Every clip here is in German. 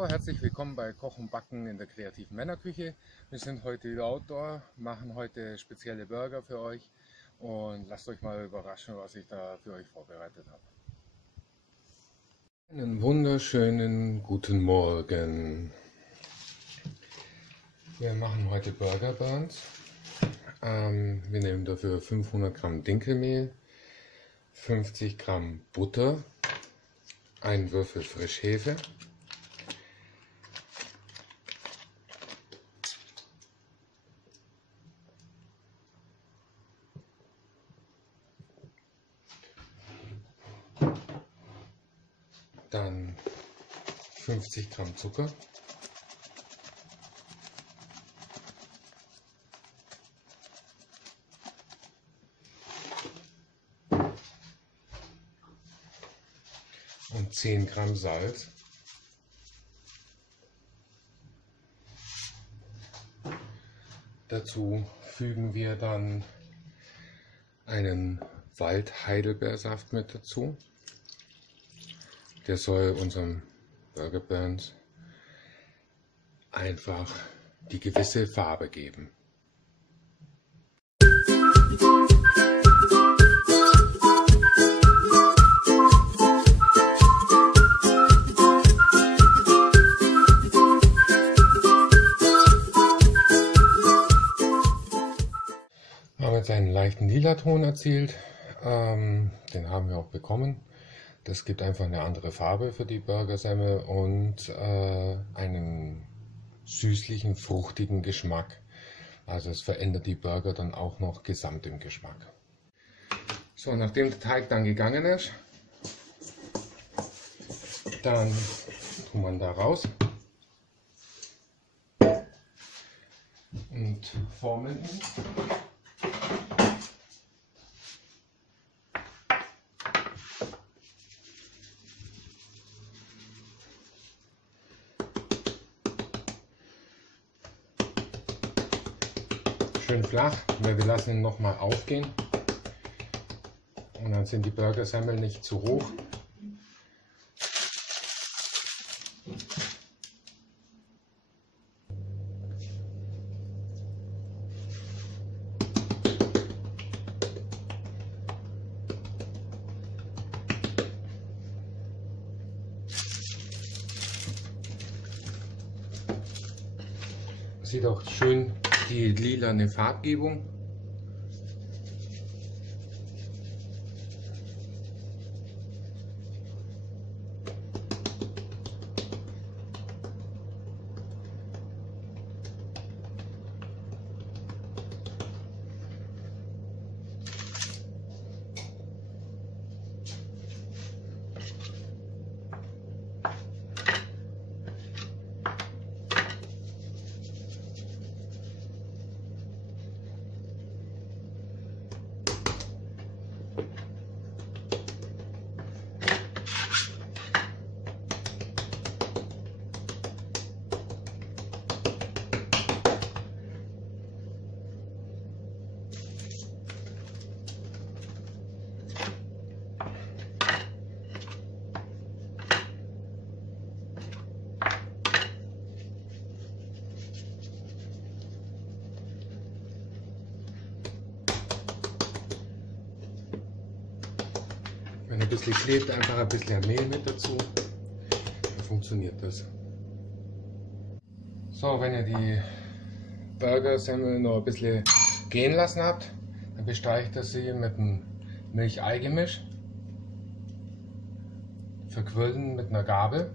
Hallo, herzlich willkommen bei Kochen und Backen in der kreativen Männerküche. Wir sind heute wieder outdoor, machen heute spezielle Burger für euch und lasst euch mal überraschen, was ich da für euch vorbereitet habe. Einen wunderschönen guten Morgen. Wir machen heute Burger Buns. Wir nehmen dafür 500 Gramm Dinkelmehl, 50 Gramm Butter, einen Würfel Frischhefe, dann 50 Gramm Zucker, und 10 Gramm Salz. Dazu fügen wir dann einen Wald-Heidelbeersaft mit dazu. Der soll unserem Burger Buns einfach die gewisse Farbe geben. Wir haben jetzt einen leichten lila Ton erzielt, den haben wir auch bekommen. Das gibt einfach eine andere Farbe für die Burgersemmel und einen süßlichen, fruchtigen Geschmack. Also es verändert die Burger dann auch noch gesamt im Geschmack. So, nachdem der Teig dann gegangen ist, dann tut man da raus und formen ihn. Schön flach, weil wir lassen ihn nochmal aufgehen und dann sind die Burgersemmeln nicht zu hoch. Sieht auch schön die lilane Farbgebung. Wenn ein bisschen klebt, einfach ein bisschen Mehl mit dazu, dann funktioniert das. So, wenn ihr die Burgersemmel noch ein bisschen gehen lassen habt, dann bestreicht ihr sie mit einem Milch-Ei-Gemisch, verquirlen mit einer Gabel.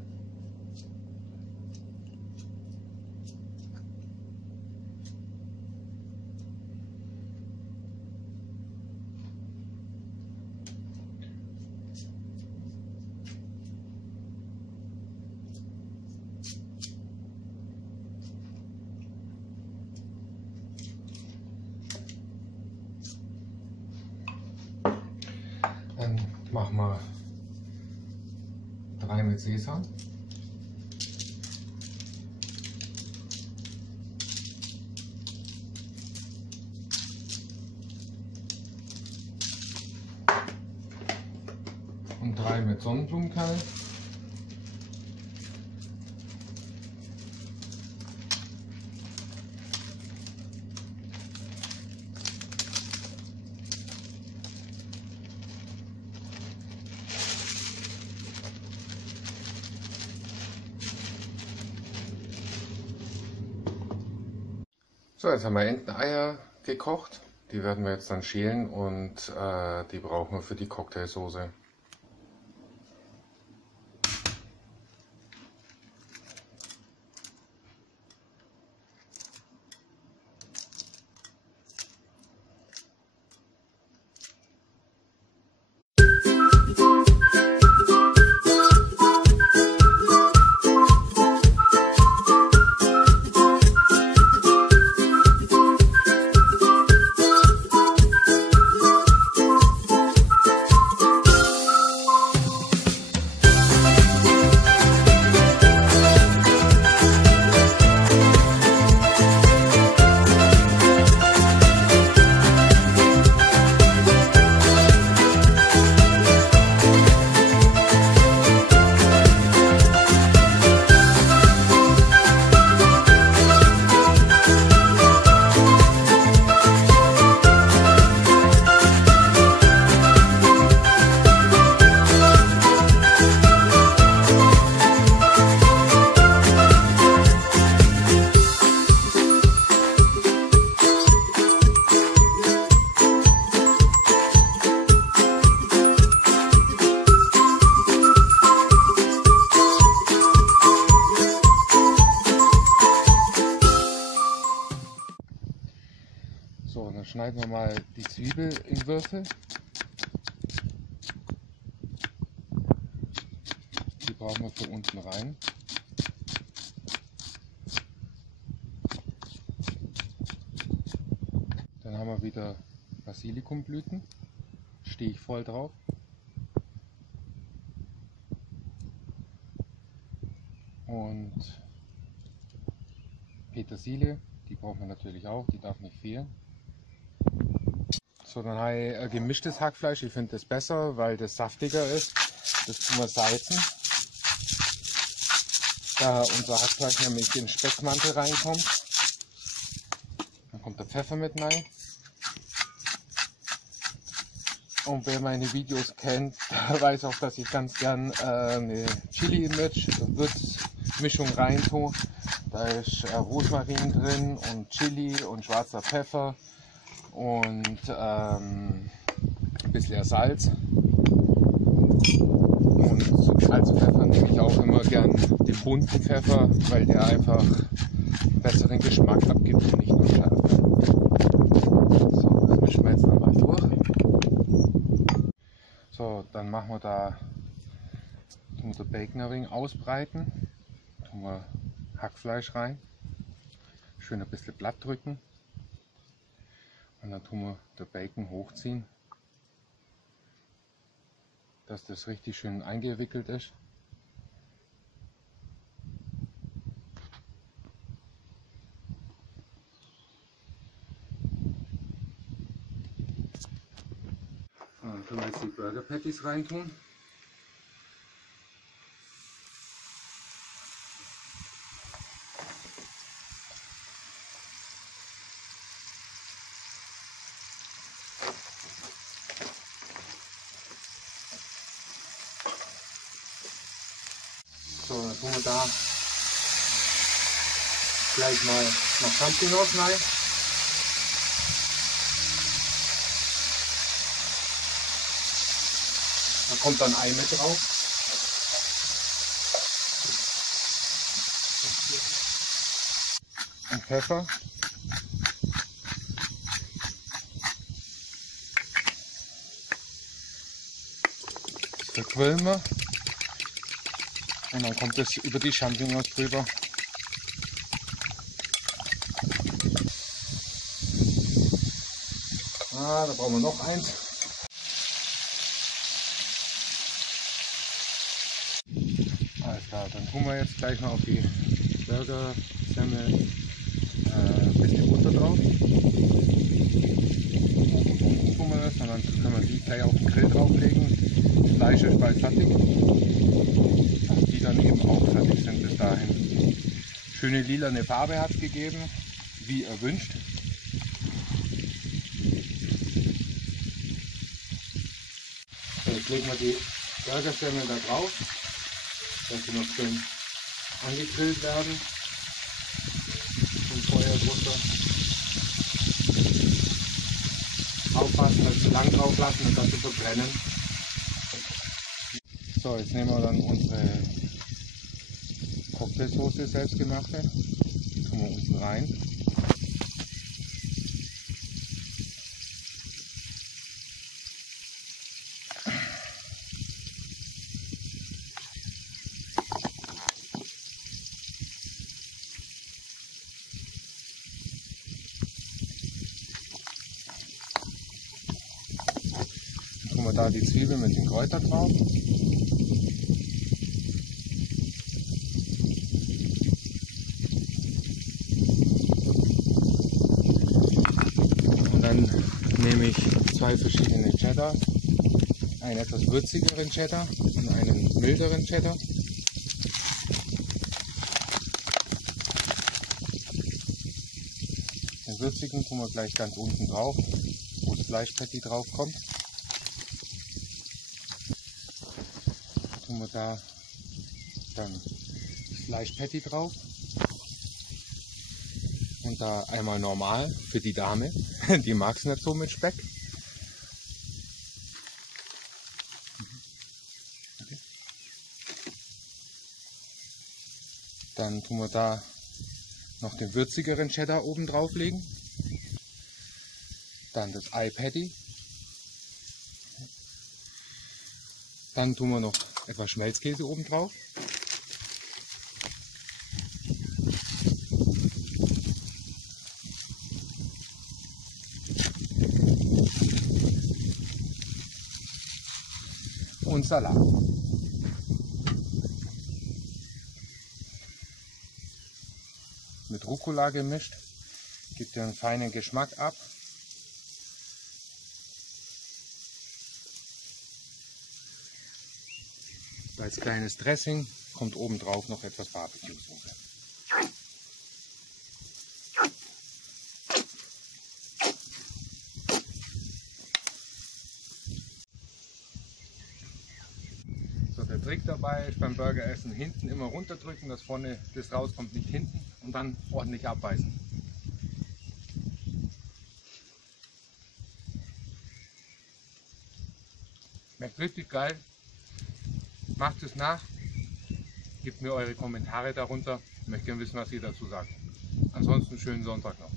Dann machen wir 3 mit Sesam. Und 3 mit Sonnenblumenkerne. So, jetzt haben wir Enteneier gekocht. Die werden wir jetzt dann schälen und die brauchen wir für die Cocktailsoße. So, dann schneiden wir mal die Zwiebel in Würfel. Die brauchen wir für unten rein. Dann haben wir wieder Basilikumblüten. Stehe ich voll drauf. Und Petersilie, die brauchen wir natürlich auch, die darf nicht fehlen. So, dann habe ich gemischtes Hackfleisch, ich finde das besser, weil das saftiger ist. Das tun wir salzen. Da unser Hackfleisch nämlich in den Speckmantel reinkommt. Dann kommt der Pfeffer mit rein. Und wer meine Videos kennt, der weiß auch, dass ich ganz gern eine Chili-Würzmischung rein tue. Da ist Rosmarin drin und Chili und schwarzer Pfeffer und ein bisschen Salz. Und zum Salz und Pfeffer nehme ich auch immer gern den bunten Pfeffer, weil der einfach einen besseren Geschmack abgibt und nicht nur Schärfe. So, das mischen wir jetzt nochmal durch. So, dann machen wir da, tun wir den Bacon ein wenig ausbreiten, tun wir Hackfleisch rein, schön ein bisschen platt drücken und dann tun wir den Bacon hochziehen, dass das richtig schön eingewickelt ist. Und dann können wir jetzt die Burger Patties reintun. So, dann tun wir da gleich mal noch Champignons rein. Da kommt dann Ei mit drauf. Und Pfeffer. Das verquillen wir. Und dann kommt es über die Champignons drüber. Da brauchen wir noch eins. Alles klar, dann tun wir jetzt gleich mal auf die Burger-Semmel ein bisschen Butter drauf. Tun wir das, und dann können wir die gleich auf den Grill drauflegen. Das Fleisch ist bald fertig. Dass die dann eben auch fertig sind bis dahin. Schöne lilane Farbe hat es gegeben, wie erwünscht. Jetzt legen wir die Burgersemmeln da drauf, dass sie noch schön angegrillt werden. Und Feuer drunter. aufpassen, nicht zu lang drauf lassen und dann zu verbrennen. So, jetzt nehmen wir dann unsere Cocktailsoße selbstgemachte. Tun wir unten rein. Dann tun wir da die Zwiebeln mit den Kräutern drauf. Und dann nehme ich zwei verschiedene Cheddar, einen etwas würzigeren Cheddar und einen milderen Cheddar. Den würzigen tun wir gleich ganz unten drauf, wo das Fleischpatty drauf kommt. Tun wir da dann das Fleischpatty drauf. Und da einmal normal für die Dame, die mag es nicht so mit Speck. Okay. Dann tun wir da noch den würzigeren Cheddar oben drauf legen. Dann das Ei Patty. Dann tun wir noch etwas Schmelzkäse oben drauf. Und Salat. Mit Rucola gemischt. Gibt ja einen feinen Geschmack ab. Als kleines Dressing kommt oben drauf noch etwas Barbecue-Soße. So, der Trick dabei ist beim Burgeressen hinten immer runterdrücken, dass vorne das rauskommt, nicht hinten, und dann ordentlich abbeißen. Schmeckt richtig geil. Macht es nach, gebt mir eure Kommentare darunter. Ich möchte gerne wissen, was ihr dazu sagt. Ansonsten schönen Sonntag noch.